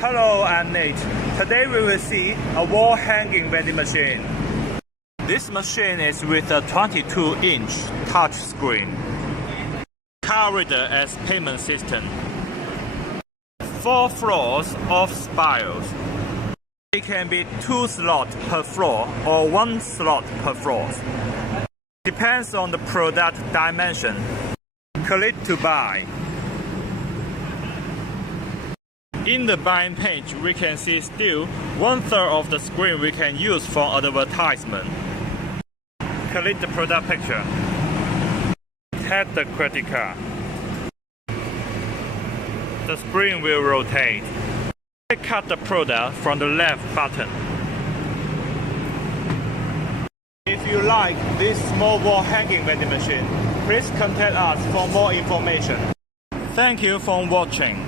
Hello, I'm Nate. Today we will see a wall hanging vending machine. This machine is with a 22-inch touch screen, card reader as payment system, 4 floors of spirals. It can be 2 slots per floor or 1 slot per floor. Depends on the product dimension. Click to buy. In the buying page, we can see still 1/3 of the screen we can use for advertisement. Click the product picture. Tap the credit card. The screen will rotate. Cut the product from the left button. If you like this small wall hanging vending machine, please contact us for more information. Thank you for watching.